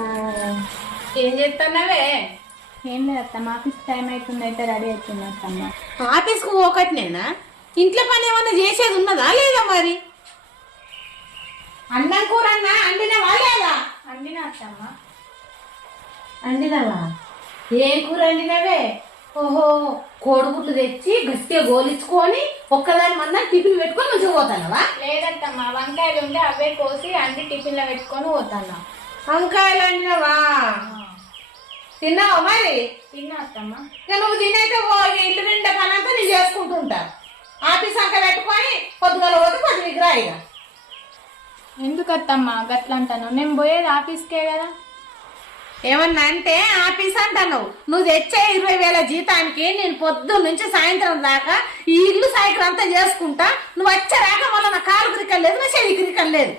ఓ, ఏం చేస్తున్నావే? ఏం లేదు అత్తమ్మ, ఆఫీస్ టైం అవుతుంది, అయితే రెడీ అవుతుంది అత్తమ్మ. ఆఫీస్కు పోకట్నేనా? ఇంట్లో పని ఏమన్నా చేసేది ఉన్నదా లేదా మరి? అన్నం కూర అన్నా అండినవా లేదా? అండినా అత్తమ్మ. అండినవా? ఏం కూర అండినవే? ఓహో, కోడిగుడ్లు తెచ్చి గట్టిగా గోలించుకొని ఒక్కదాని మందం టిఫిన్ పెట్టుకొని మంచిగా పోతానవా? లేదత్తమ్మ, వంకాయలు ఉంటే అవే కోసి అండి టిఫిన్ లో పెట్టుకొని పోతాను. వంకాయలు అండినవా? తిన్నావా మరి? తిన్నా అత్తమ్మ. ఇక నువ్వు తినైతే ఇల్లు నిండా పని అంతా నేను చేసుకుంటుంటా. ఆఫీస్ అంతా పెట్టుకొని పొద్దుగల పోతే పొద్దుకి రా ఇక. ఎందుకు అత్తమ్మ గట్లా అంటాను? నేను పోయేది ఆఫీస్కే కదా. ఏమన్నా అంటే ఆఫీస్ అంటాను. నువ్వు తెచ్చే 20,000 జీతానికి నేను పొద్దున్న నుంచి సాయంత్రం దాకా ఈ ఇల్లు సైకిల్ అంతా చేసుకుంటా. నువ్వు వచ్చే రాక మళ్ళీ నా కాలు క్రికల్ లేదు, నా చెవి క్రికల్ లేదు.